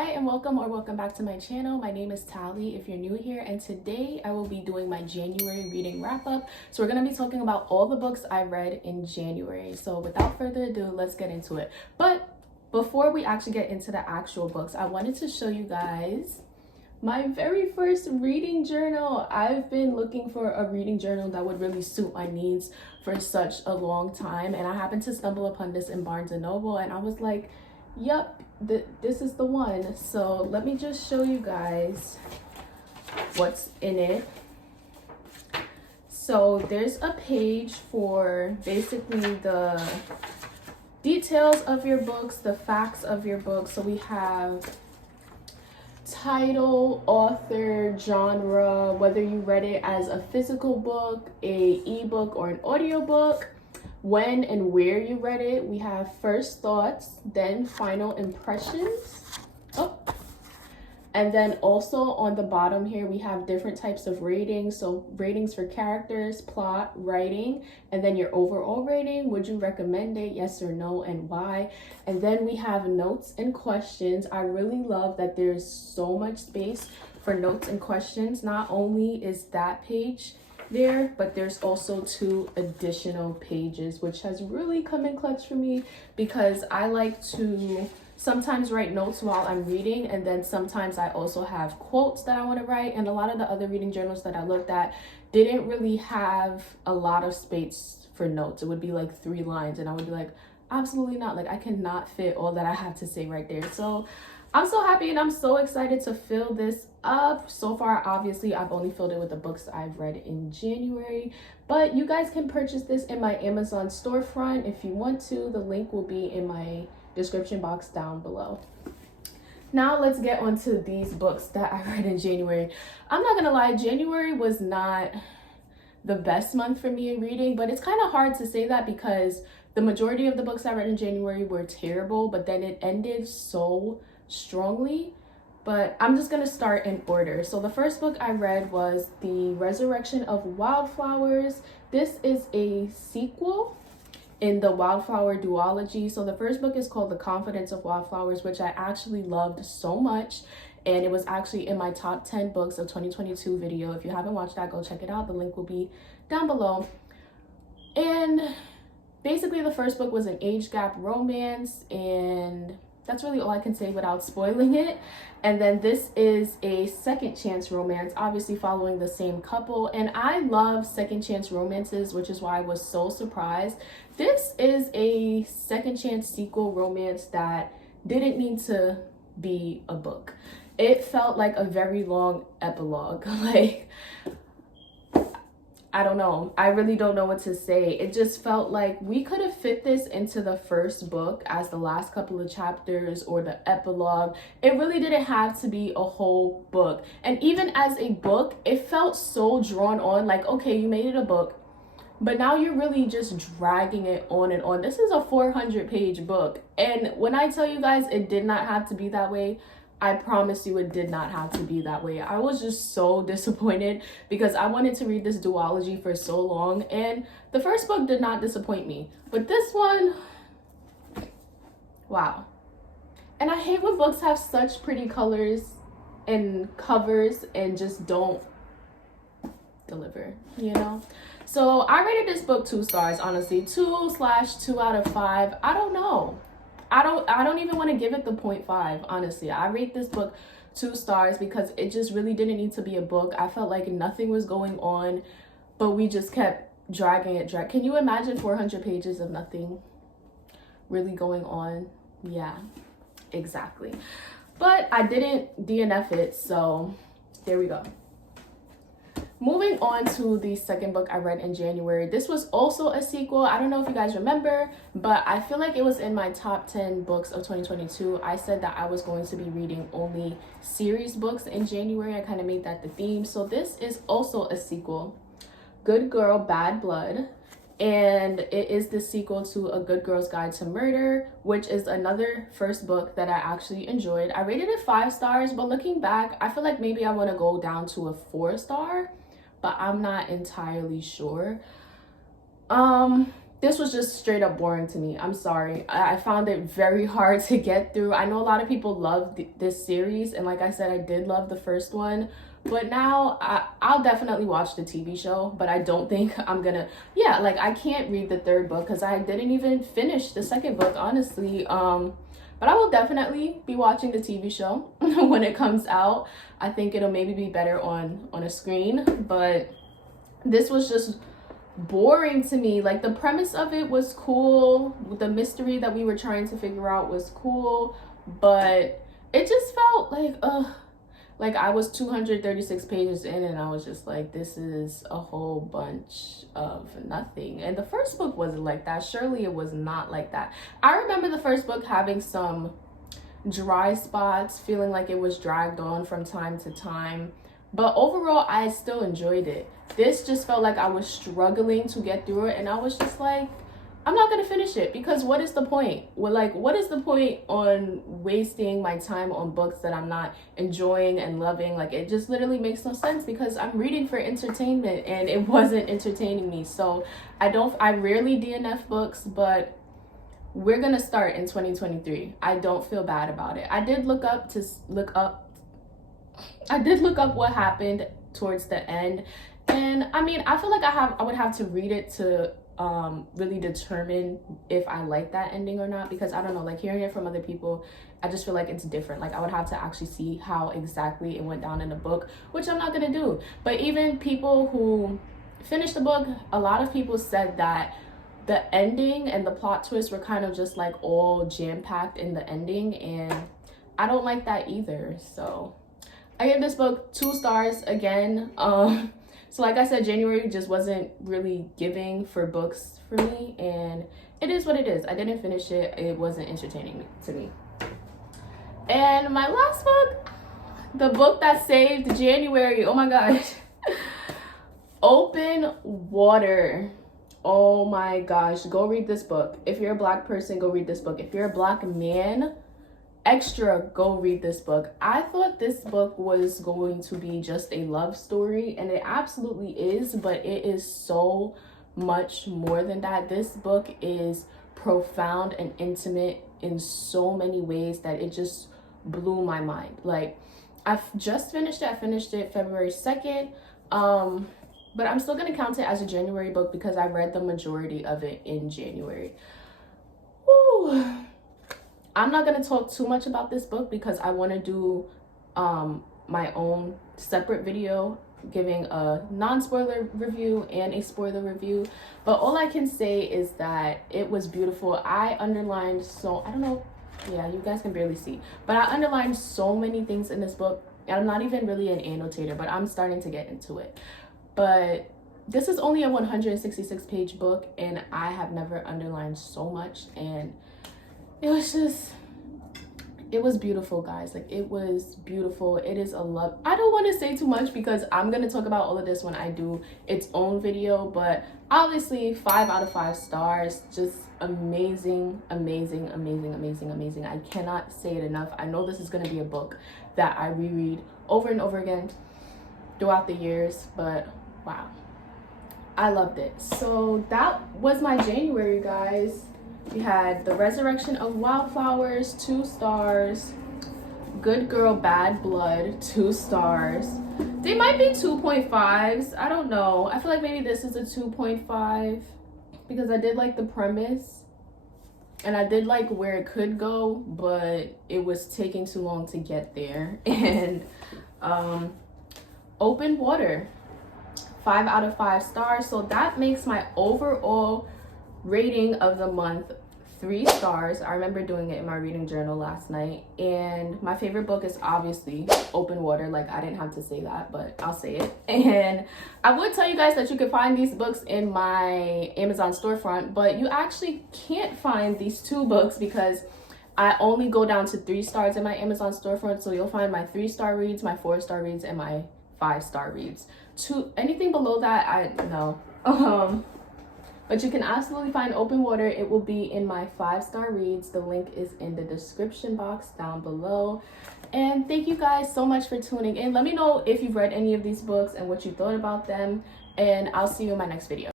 Hi and welcome back to my channel. My name is Tally if you're new here, and today I will be doing my January reading wrap up. So we're going to be talking about all the books I read in January. So without further ado, let's get into it. But before we actually get into the actual books, I wanted to show you guys my very first reading journal. I've been looking for a reading journal that would really suit my needs for such a long time, and I happened to stumble upon this in Barnes & Noble, and I was like, yep, this is the one. So let me just show you guys what's in it. So there's a page for basically the details of your books, the facts of your books. So we have title, author, genre, whether you read it as a physical book, a ebook, or an audiobook, when and where you read it. We have first thoughts, then final impressions. And then also on the bottom here, we have different types of ratings. So ratings for characters, plot, writing, and then your overall rating. Would you recommend it? Yes or no, and why? And then we have notes and questions. I really love that there's so much space for notes and questions. Not only is that page there, but there's also 2 additional pages, which has really come in clutch for me because I like to sometimes write notes while I'm reading, and then sometimes I also have quotes that I want to write. And a lot of the other reading journals that I looked at didn't really have a lot of space for notes. It would be like 3 lines, and I would be like, absolutely not, like I cannot fit all that I have to say right there. So I'm so happy and I'm so excited to fill this up. So far, obviously, I've only filled it with the books I've read in January, but you guys can purchase this in my Amazon storefront if you want to. The link will be in my description box down below. Now let's get on to these books that I read in January. I'm not gonna lie, January was not the best month for me in reading, but it's kind of hard to say that because the majority of the books I read in January were terrible, but then it ended so strongly. But I'm just gonna start in order. So the first book I read was The Resurrection of Wildflowers. This is a sequel in the Wildflower duology. So the first book is called The Confidence of Wildflowers, which I actually loved so much, and it was actually in my top 10 books of 2022 video. If you haven't watched that, go check it out. The link will be down below. And basically the first book was an age gap romance, and that's really all I can say without spoiling it. And then this is a second chance romance, obviously following the same couple. And I love second chance romances, which is why I was so surprised. This is a second chance sequel romance that didn't need to be a book. It felt like a very long epilogue. Like, I don't know. I really don't know what to say. It just felt like we could have fit this into the first book as the last couple of chapters or the epilogue. It really didn't have to be a whole book. And even as a book, it felt so drawn on. Like, okay, you made it a book, but now you're really just dragging it on and on. This is a 400-page book. And when I tell you guys it did not have to be that way, I promise you it did not have to be that way. I was just so disappointed because I wanted to read this duology for so long, and the first book did not disappoint me. But this one, wow. And I hate when books have such pretty colors and covers and just don't deliver, you know? So I rated this book 2 stars, honestly. 2/2 out of 5. I don't know. I don't even want to give it the 0.5, honestly. I rate this book 2 stars because it just really didn't need to be a book. I felt like nothing was going on, but we just kept dragging it. Can you imagine 400 pages of nothing really going on? Yeah, exactly. But I didn't DNF it, so there we go. Moving on to the second book I read in January. This was also a sequel. I don't know if you guys remember, but I feel like it was in my top 10 books of 2022. I said that I was going to be reading only series books in January. I kind of made that the theme. So this is also a sequel, Good Girl, Bad Blood. And it is the sequel to A Good Girl's Guide to Murder, which is another first book that I actually enjoyed. I rated it 5 stars, but looking back, I feel like maybe I want to go down to a 4 star, but I'm not entirely sure. this was just straight up boring to me. I'm sorry. I found it very hard to get through. I know a lot of people love this series, and like I said, I did love the first one. But now I'll definitely watch the TV show, but I don't think I'm gonna, yeah, like I can't read the third book because I didn't even finish the second book, honestly. But I will definitely be watching the TV show when it comes out. I think it'll maybe be better on a screen, but this was just boring to me. Like the premise of it was cool, the mystery that we were trying to figure out was cool, but it just felt like I was 236 pages in and I was just like, this is a whole bunch of nothing. And the first book wasn't like that. Surely it was not like that. I remember the first book having some dry spots, feeling like it was dragged on from time to time. But overall, I still enjoyed it. This just felt like I was struggling to get through it. And I was just like, I'm not going to finish it because what is the point? Well, like, what is the point on wasting my time on books that I'm not enjoying and loving? Like, it just literally makes no sense because I'm reading for entertainment and it wasn't entertaining me. So I rarely DNF books, but we're going to start in 2023. I don't feel bad about it. I did look up what happened towards the end. And I mean, I feel like I would have to read it to really determine if I like that ending or not, because I don't know, like hearing it from other people, I just feel like it's different. Like I would have to actually see how exactly it went down in the book, which I'm not gonna do. But even people who finished the book, a lot of people said that the ending and the plot twists were kind of just like all jam-packed in the ending, and I don't like that either. So I gave this book 2 stars again. So like I said, January just wasn't really giving for books for me, and it is what it is. I didn't finish it. It wasn't entertaining to me. And my last book, the book that saved January, oh my gosh. Open Water. Oh my gosh, go read this book. If you're a Black person, go read this book. If you're a Black man, extra, go read this book. I thought this book was going to be just a love story, and it absolutely is, but it is so much more than that. This book is profound and intimate in so many ways that it just blew my mind. Like, I've just finished it. I finished it February 2nd. But I'm still gonna count it as a January book because I read the majority of it in January. Woo. I'm not going to talk too much about this book because I want to do my own separate video giving a non-spoiler review and a spoiler review. But all I can say is that it was beautiful. I underlined I don't know, yeah, you guys can barely see, but I underlined so many things in this book. I'm not even really an annotator, but I'm starting to get into it. But this is only a 166 page book, and I have never underlined so much, and it was beautiful, guys. Like, it was beautiful. It is a love. I don't want to say too much because I'm going to talk about all of this when I do its own video, but obviously 5 out of 5 stars. Just amazing, amazing, amazing, amazing, amazing. I cannot say it enough. I know this is going to be a book that I reread over and over again throughout the years, but wow, I loved it. So that was my January, guys. We had The Resurrection of Wildflowers, 2 stars. Good Girl, Bad Blood, 2 stars. They might be 2.5s. I don't know. I feel like maybe this is a 2.5 because I did like the premise and I did like where it could go, but it was taking too long to get there. And Open Water, 5 out of 5 stars. So that makes my overall rating of the month 3 stars. I remember doing it in my reading journal last night, and my favorite book is obviously Open Water. Like, I didn't have to say that, but I'll say it. And I would tell you guys that you could find these books in my Amazon storefront, but you actually can't find these 2 books because I only go down to 3 stars in my Amazon storefront. So you'll find my 3-star reads, my 4-star reads, and my 5-star reads. Anything below that, I know. But you can absolutely find Open Water. It will be in my 5-star reads. The link is in the description box down below. And thank you guys so much for tuning in. Let me know if you've read any of these books and what you thought about them. And I'll see you in my next video.